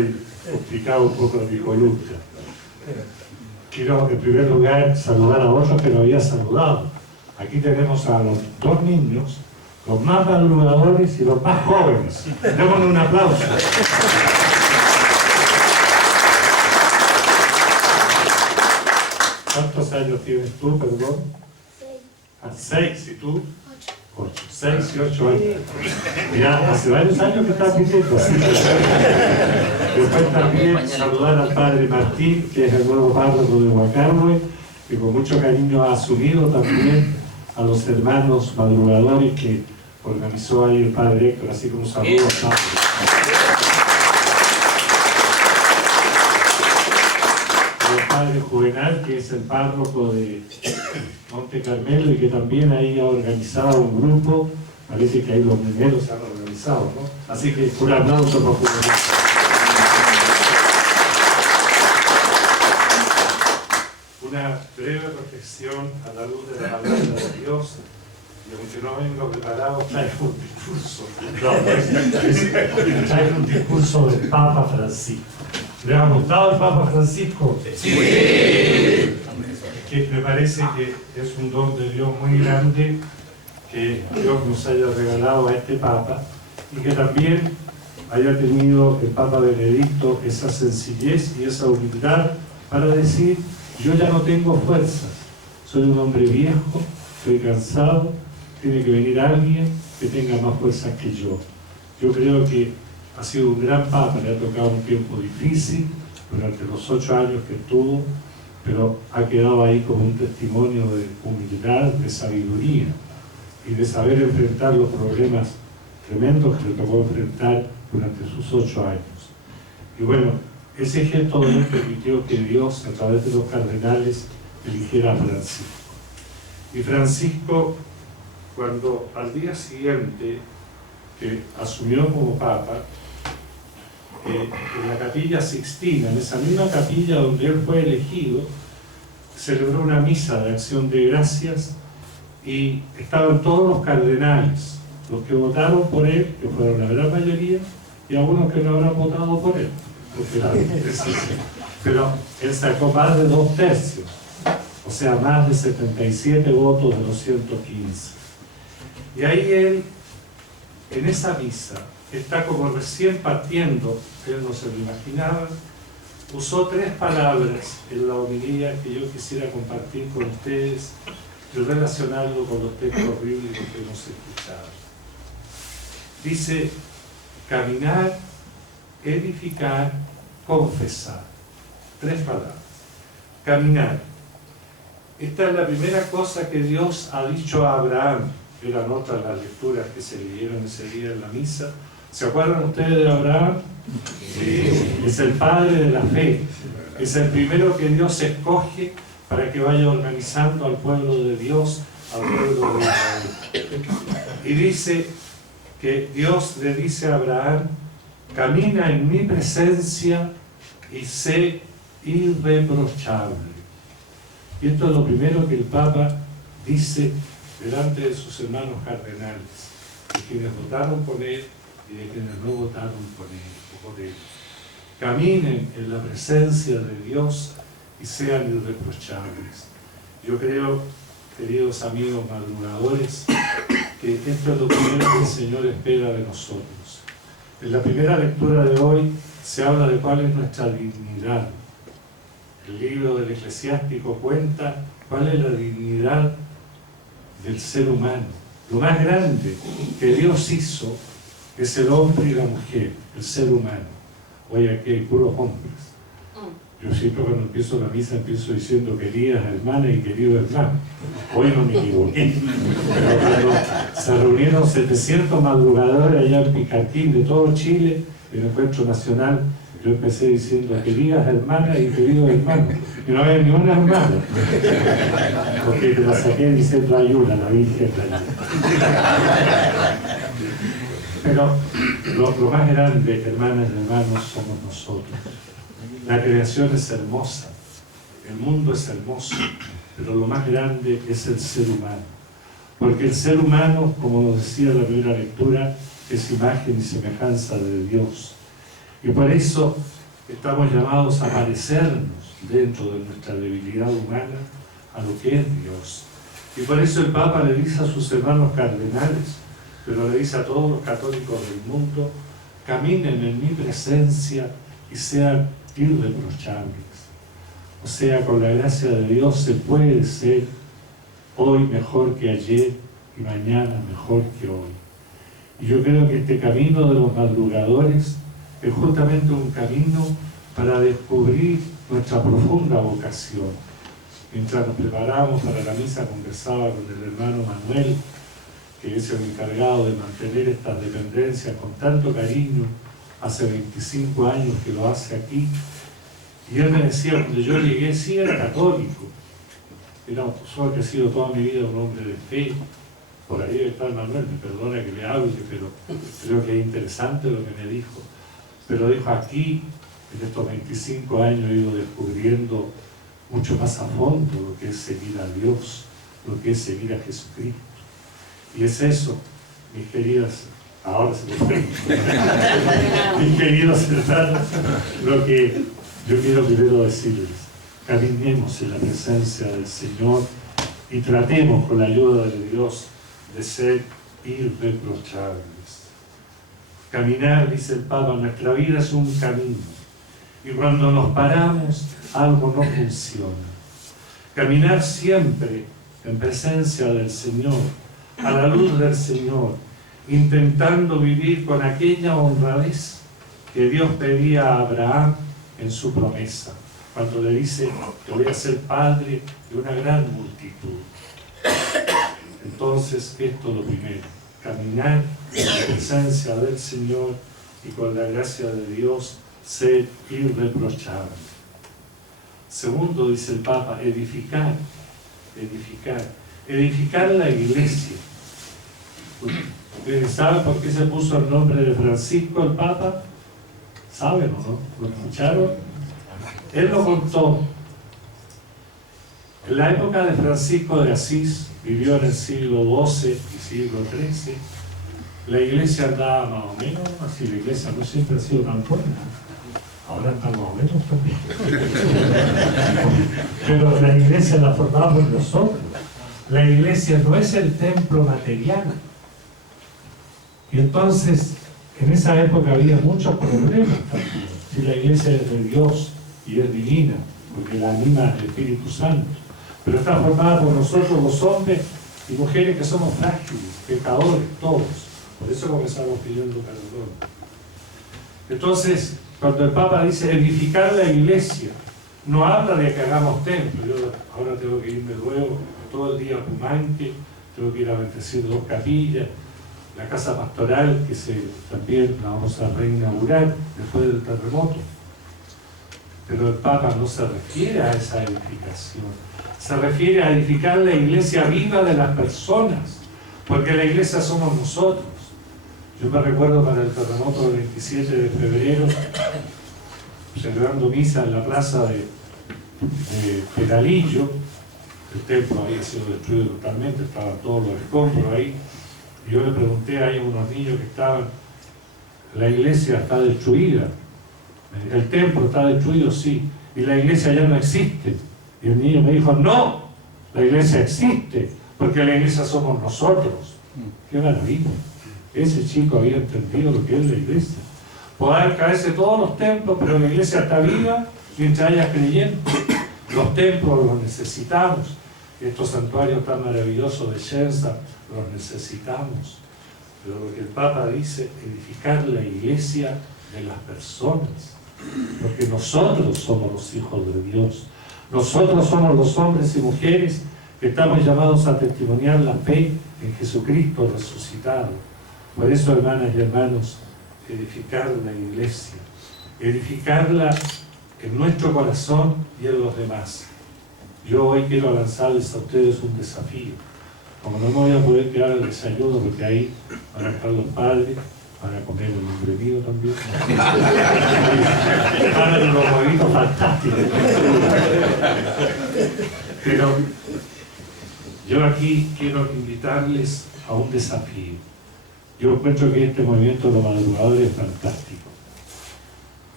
estoy complicado un poco mi columna. Quiero en primer lugar saludar a otros que no había saludado. Aquí tenemos a los dos niños, los más madrugadores y los más jóvenes. Démosle un aplauso. ¿Cuántos años tienes tú, perdón? 6. ¿Y tú? 8. 6 y 8 años. Ya hace varios años que estás viviendo así. Después también saludar al padre Martín, que es el nuevo párroco de Huacarhue, que con mucho cariño ha asumido también a los hermanos madrugadores que organizó ahí el padre Héctor, así como un saludo al padre. El padre Juvenal, que es el párroco de Monte Carmelo y que también ahí ha organizado un grupo. Parece que ahí los mineros se han organizado, ¿no? Así que un aplauso por Juvenal. Una breve reflexión a la luz de la palabra de Dios, y aunque no vengo preparado, traigo un discurso. Traigo un discurso del Papa Francisco. ¿Le ha gustado el Papa Francisco? Sí. Que me parece que es un don de Dios muy grande que Dios nos haya regalado a este Papa, y que también haya tenido el Papa Benedicto esa sencillez y esa humildad para decir: yo ya no tengo fuerzas, soy un hombre viejo, estoy cansado, tiene que venir alguien que tenga más fuerzas que yo. Yo creo que ha sido un gran Papa, le ha tocado un tiempo difícil durante los 8 años que estuvo, pero ha quedado ahí como un testimonio de humildad, de sabiduría y de saber enfrentar los problemas tremendos que le tocó enfrentar durante sus 8 años. Y bueno, ese gesto también permitió que Dios, a través de los cardenales, eligiera a Francisco. Y Francisco, cuando al día siguiente que asumió como Papa, en la Capilla Sixtina, en esa misma capilla donde él fue elegido, celebró una misa de acción de gracias y estaban todos los cardenales, los que votaron por él, que fueron la gran mayoría, y algunos que no habrán votado por él. Pero él sacó más de 2 tercios, o sea, más de 77 votos de los 115. Y ahí él, en esa misa, está como recién partiendo, él no se lo imaginaba, usó 3 palabras en la homilía que yo quisiera compartir con ustedes y relacionarlo con los textos bíblicos que hemos escuchado. Dice: caminar, edificar, confesar. 3 palabras. Caminar. Esta es la primera cosa que Dios ha dicho a Abraham. Eran otras las lecturas que se leyeron ese día en la misa. ¿Se acuerdan ustedes de Abraham? Sí. Es el padre de la fe. Es el primero que Dios escoge para que vaya organizando al pueblo de Dios, al pueblo de Israel. Y dice que Dios le dice a Abraham: camina en mi presencia y sé irreprochable. Y esto es lo primero que el Papa dice delante de sus hermanos cardenales, de quienes votaron por él y de quienes no votaron por él. Caminen en la presencia de Dios y sean irreprochables. Yo creo, queridos amigos madrugadores, que esto es lo primero que el Señor espera de nosotros. En la primera lectura de hoy se habla de cuál es nuestra dignidad. El libro del Eclesiástico cuenta cuál es la dignidad del ser humano. Lo más grande que Dios hizo es el hombre y la mujer, el ser humano. Hoy aquí hay puros hombres. Yo siempre cuando empiezo la misa empiezo diciendo queridas hermanas y queridos hermanos. Hoy no me equivoqué. Pero cuando se reunieron 700 madrugadores allá en Picarquín de todo Chile, en el encuentro nacional, yo empecé diciendo queridas hermanas y queridos hermanos. Y no había ni una hermana. Porque te la saqué diciendo hay una, la Virgen. Pero lo más grande, hermanas y hermanos, somos nosotros. La creación es hermosa, el mundo es hermoso, pero lo más grande es el ser humano. Porque el ser humano, como nos decía la primera lectura, es imagen y semejanza de Dios. Y por eso estamos llamados a parecernos dentro de nuestra debilidad humana a lo que es Dios. Y por eso el Papa le dice a sus hermanos cardenales, pero le dice a todos los católicos del mundo: caminen en mi presencia y sean irreprochables. O sea, con la gracia de Dios se puede ser hoy mejor que ayer y mañana mejor que hoy. Y yo creo que este camino de los madrugadores es justamente un camino para descubrir nuestra profunda vocación. Mientras nos preparamos para la misa, conversaba con el hermano Manuel, que es el encargado de mantener estas dependencias con tanto cariño, hace 25 años que lo hace aquí. Y él me decía, cuando yo llegué, sí era católico, solo que he sido toda mi vida un hombre de fe. Por ahí está Manuel, me perdona que le hable, pero creo que es interesante lo que me dijo. Pero dijo, aquí, en estos 25 años, he ido descubriendo mucho más a fondo lo que es seguir a Dios, lo que es seguir a Jesucristo. Y es eso, mis queridas, ahora se me fue, mis queridos hermanos, lo que yo quiero primero decirles: caminemos en la presencia del Señor y tratemos con la ayuda de Dios de ser irreprochables. Caminar, dice el Papa, nuestra vida es un camino, y cuando nos paramos algo no funciona. Caminar siempre en presencia del Señor, a la luz del Señor, intentando vivir con aquella honradez que Dios pedía a Abraham en su promesa, cuando le dice: te voy a ser padre de una gran multitud. Entonces, esto es lo primero: caminar en la presencia del Señor y con la gracia de Dios ser irreprochable. Segundo, dice el Papa, edificar la iglesia. ¿Ustedes saben por qué se puso el nombre de Francisco el Papa? ¿Saben o no? ¿Lo escucharon? Él lo contó. En la época de Francisco de Asís, vivió en el siglo XII y siglo XIII, la iglesia andaba más o menos así. La iglesia no siempre ha sido tan buena. Ahora está más o menos también. Pero la iglesia la formamos nosotros. La iglesia no es el templo material. Y entonces, en esa época había muchos problemas también. Si la iglesia es de Dios y es divina, porque la anima el Espíritu Santo, pero está formada por nosotros, los hombres y mujeres que somos frágiles, pecadores, todos. Por eso comenzamos pidiendo perdón. Entonces, cuando el Papa dice edificar la iglesia, no habla de que hagamos templo. Yo ahora tengo que irme luego, todo el día a Pumanque, tengo que ir a bendecir 2 capillas, la casa pastoral, que también la vamos a reinaugurar después del terremoto. Pero el Papa no se refiere a esa edificación, se refiere a edificar la iglesia viva de las personas, porque la iglesia somos nosotros. Yo me recuerdo para el terremoto del 27 de febrero, celebrando misa en la plaza de Peralillo. El templo había sido destruido totalmente, estaban todos los escombros ahí. Y yo le pregunté a unos niños que estaban: la iglesia está destruida, el templo está destruido, sí, y la iglesia ya no existe. Y el niño me dijo: no, la iglesia existe, porque la iglesia somos nosotros. ¡Qué maravilla! Ese chico había entendido lo que es la iglesia. Podrán caerse todos los templos, pero la iglesia está viva mientras haya creyentes. Los templos los necesitamos. Estos santuarios tan maravillosos de Scherza los necesitamos. Pero lo que el Papa dice, edificar la iglesia de las personas. Porque nosotros somos los hijos de Dios. Nosotros somos los hombres y mujeres que estamos llamados a testimoniar la fe en Jesucristo resucitado. Por eso, hermanas y hermanos, edificar la iglesia, edificarla en nuestro corazón y en los demás. Yo hoy quiero lanzarles a ustedes un desafío. Como no me voy a poder quedar al desayuno, porque ahí van a estar los padres, van a comer el nombre mío también. Van a ver los huevitos fantásticos. Pero yo aquí quiero invitarles a un desafío. Yo encuentro que este movimiento de los madrugadores es fantástico.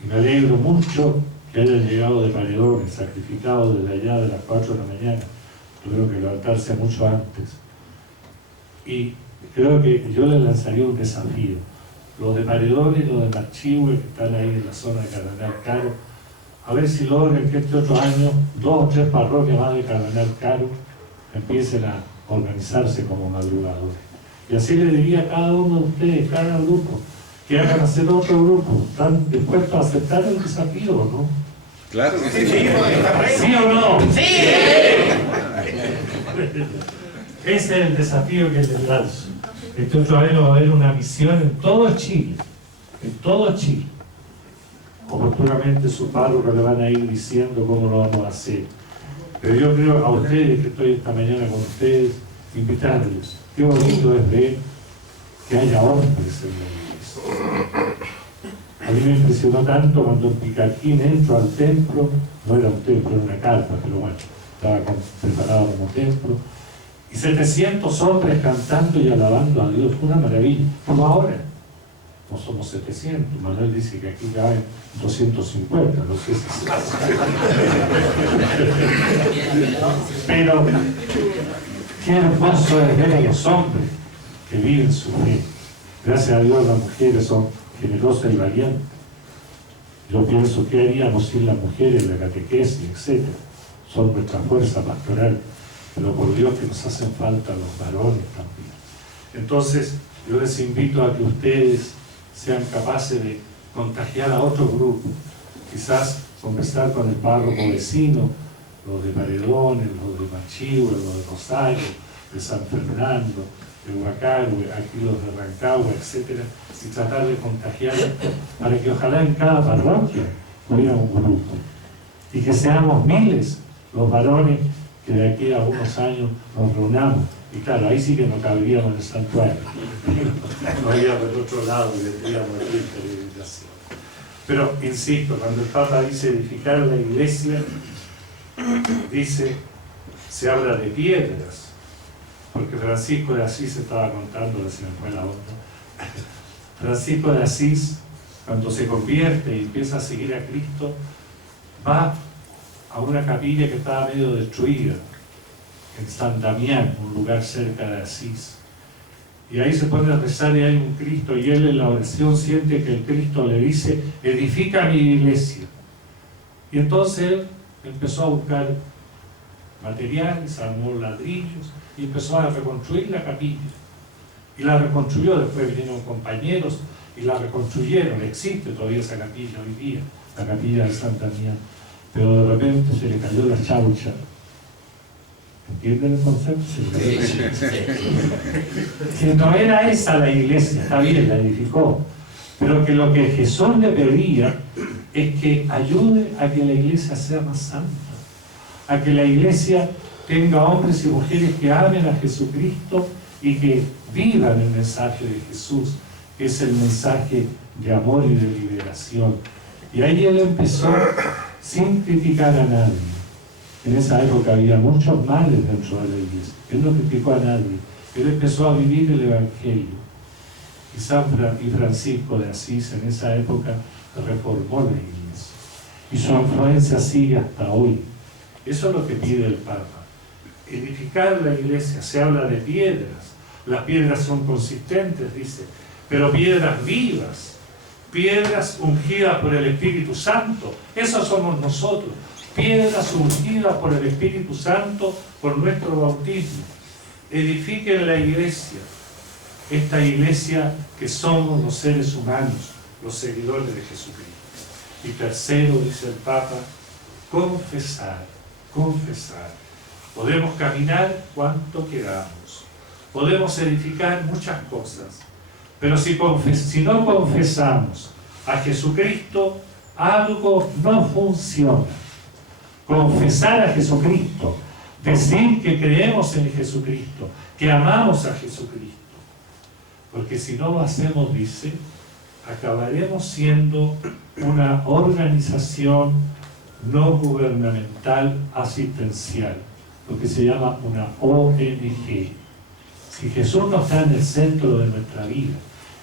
Y me alegro mucho que hayan llegado de paredones, sacrificados desde allá de las 4 de la mañana. Tuvieron que levantarse mucho antes. Y creo que yo les lanzaría un desafío. Los de paredones, los de Machihue, que están ahí en la zona de Cardenal Caro, a ver si logran que este otro año 2 o 3 parroquias más de Cardenal Caro empiecen a organizarse como madrugadores. Y así le diría a cada uno de ustedes, cada grupo, que hagan hacer otro grupo. ¿Están dispuestos a aceptar el desafío o no? Claro que sí. ¿Sí o no? ¡Sí! Ese es el desafío que les lanzo. Este otro año va a haber una misión en todo Chile. En todo Chile. Oportunamente su párroco le van a ir diciendo cómo lo vamos a hacer. Pero yo creo a ustedes, que estoy esta mañana con ustedes, invitarles. Qué bonito es ver que haya hombres en la iglesia. A mí me impresionó tanto cuando en Picaquín entro al templo, no era un templo, era una carpa, pero bueno, estaba preparado como templo, y 700 hombres cantando y alabando a Dios, una maravilla. Como ahora, no somos 700, Manuel dice que aquí caben 250, no sé si pero qué hermoso es ver a los hombres que viven su fe. Gracias a Dios las mujeres son generosas y valientes. Yo pienso que haríamos sin las mujeres, la catequesis, etc. Son nuestra fuerza pastoral, pero por Dios que nos hacen falta los varones también. Entonces yo les invito a que ustedes sean capaces de contagiar a otros grupos, quizás conversar con el párroco vecino, los de Paredones, los de Machihue, los de Rosario, de San Fernando, de Huacagüe, aquí los de Rancagua, etc., y tratar de contagiar esto para que ojalá en cada parroquia hubiera un grupo y que seamos miles los varones que de aquí a unos años nos reunamos. Y claro, ahí sí que no caberíamos en el santuario, no iríamos del otro lado y tendríamos aquí peregrinación. Pero insisto, cuando el Papa dice edificar la iglesia, dice, se habla de piedras, porque Francisco de Asís estaba contando, se me fue la onda. Francisco de Asís, cuando se convierte y empieza a seguir a Cristo, va a una capilla que estaba medio destruida, en San Damián, un lugar cerca de Asís. Y ahí se pone a rezar y hay un Cristo, y él en la oración siente que el Cristo le dice, edifica mi iglesia. Y entonces él empezó a buscar materiales, armó ladrillos y empezó a reconstruir la capilla. Y la reconstruyó, después vinieron compañeros y la reconstruyeron. Existe todavía esa capilla hoy día, la capilla de San Damián. Pero de repente se le cayó la chaucha. ¿Entienden el concepto? Que no era esa la iglesia, está bien, la edificó. Pero que lo que Jesús le pedía es que ayude a que la iglesia sea más santa, a que la iglesia tenga hombres y mujeres que amen a Jesucristo y que vivan el mensaje de Jesús, que es el mensaje de amor y de liberación. Y ahí él empezó sin criticar a nadie. En esa época había muchos males dentro de la iglesia. Él no criticó a nadie. Él empezó a vivir el Evangelio. Y Francisco de Asís en esa época reformó la iglesia. Y su influencia sigue hasta hoy. Eso es lo que pide el Papa. Edificar la iglesia, se habla de piedras. Las piedras son consistentes, dice, pero piedras vivas, piedras ungidas por el Espíritu Santo. Esos somos nosotros, piedras ungidas por el Espíritu Santo por nuestro bautismo. Edifiquen la iglesia, esta iglesia que somos los seres humanos, los seguidores de Jesucristo. Y tercero, dice el Papa, confesar, confesar. Podemos caminar cuanto queramos, podemos edificar muchas cosas, pero si no confesamos a Jesucristo, algo no funciona. Confesar a Jesucristo, decir que creemos en Jesucristo, que amamos a Jesucristo. Porque si no lo hacemos, dice, acabaremos siendo una organización no gubernamental asistencial, lo que se llama una ONG. Si Jesús no está en el centro de nuestra vida,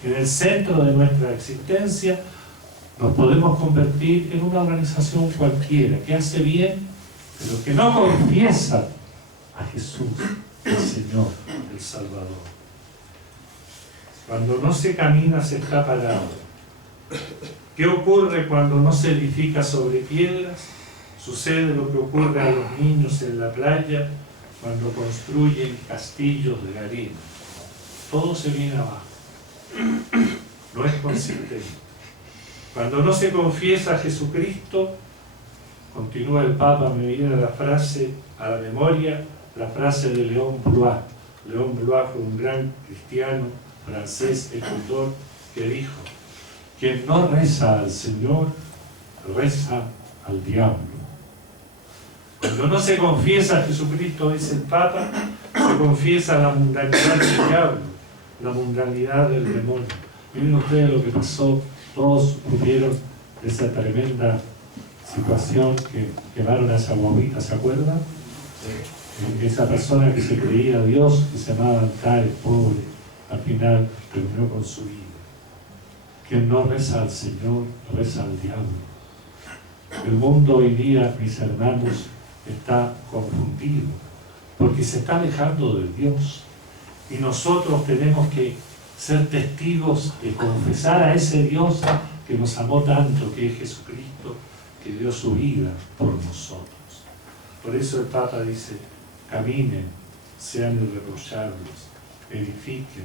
en el centro de nuestra existencia, nos podemos convertir en una organización cualquiera, que hace bien, pero que no confiesa a Jesús, el Señor, el Salvador. Cuando no se camina, se está parado. ¿Qué ocurre cuando no se edifica sobre piedras? Sucede lo que ocurre a los niños en la playa cuando construyen castillos de arena. Todo se viene abajo. No es consistente. Cuando no se confiesa a Jesucristo, continúa el Papa, me viene la frase a la memoria, la frase de Léon Blois. Léon Blois fue un gran cristiano francés, escritor, que dijo: quien no reza al Señor, reza al diablo. Cuando no se confiesa a Jesucristo, dice el Papa, se confiesa la mundanidad del diablo, la mundanidad del demonio. Miren ustedes lo que pasó, todos supieron de esa tremenda situación que quemaron a esa guaguita, ¿se acuerdan? Esa persona que se creía Dios, que se llamaba Antares, pobre, al final terminó con su vida. Quien no reza al Señor, reza al diablo. El mundo hoy día, mis hermanos, está confundido, porque se está alejando de Dios. Y nosotros tenemos que ser testigos de confesar a ese Dios que nos amó tanto, que es Jesucristo, que dio su vida por nosotros. Por eso el Papa dice: caminen, sean irreprochables, edifiquen.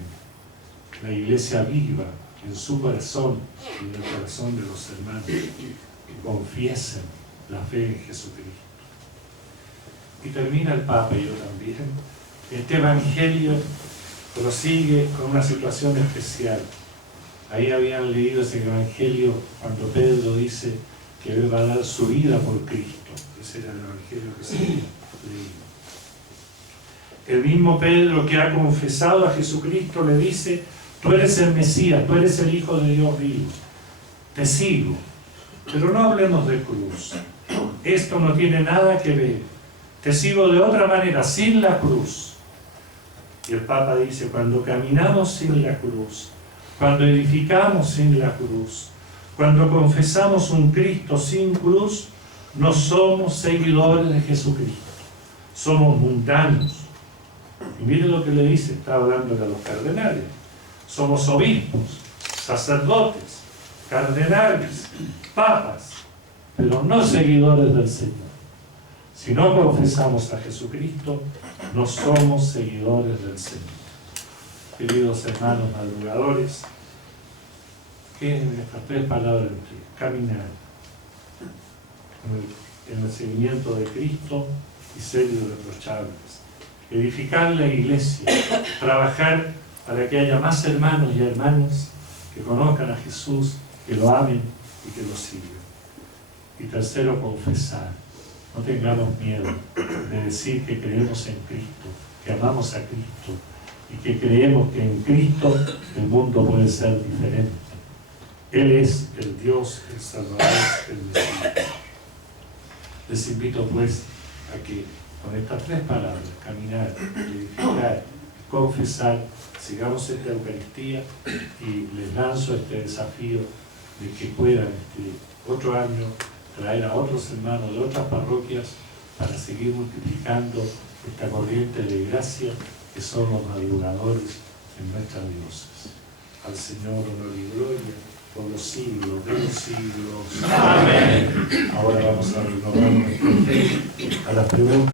La iglesia viva en su corazón y en el corazón de los hermanos, que confiesen la fe en Jesucristo. Y termina el Papa, y yo también. Este Evangelio prosigue con una situación especial. Ahí habían leído ese Evangelio cuando Pedro dice que él va a dar su vida por Cristo. Ese era el Evangelio que se leía. El mismo Pedro, que ha confesado a Jesucristo, le dice: tú eres el Mesías, tú eres el Hijo de Dios vivo. Te sigo. Pero no hablemos de cruz. Esto no tiene nada que ver. Te sigo de otra manera, sin la cruz. Y el Papa dice: cuando caminamos sin la cruz, cuando edificamos sin la cruz, cuando confesamos un Cristo sin cruz, no somos seguidores de Jesucristo. Somos mundanos. Y mire lo que le dice, está hablando a los cardenales. Somos obispos, sacerdotes, cardenales, papas, pero no seguidores del Señor. Si no confesamos a Jesucristo, no somos seguidores del Señor. Queridos hermanos madrugadores, queden estas tres palabras: caminar en el seguimiento de Cristo y ser irreprochables. Edificar la iglesia, trabajar para que haya más hermanos y hermanas que conozcan a Jesús, que lo amen y que lo sigan. Y tercero, confesar. No tengamos miedo de decir que creemos en Cristo, que amamos a Cristo y que creemos que en Cristo el mundo puede ser diferente. Él es el Dios, el Salvador, el Mesías. Les invito pues a que con estas tres palabras, caminar, edificar, confesar, sigamos esta Eucaristía, y les lanzo este desafío de que puedan otro año traer a otros hermanos de otras parroquias para seguir multiplicando esta corriente de gracia que son los madrugadores en nuestra diócesis. Al Señor honor y gloria por los siglos de los siglos. Amén. Ahora vamos a renovar a las preguntas.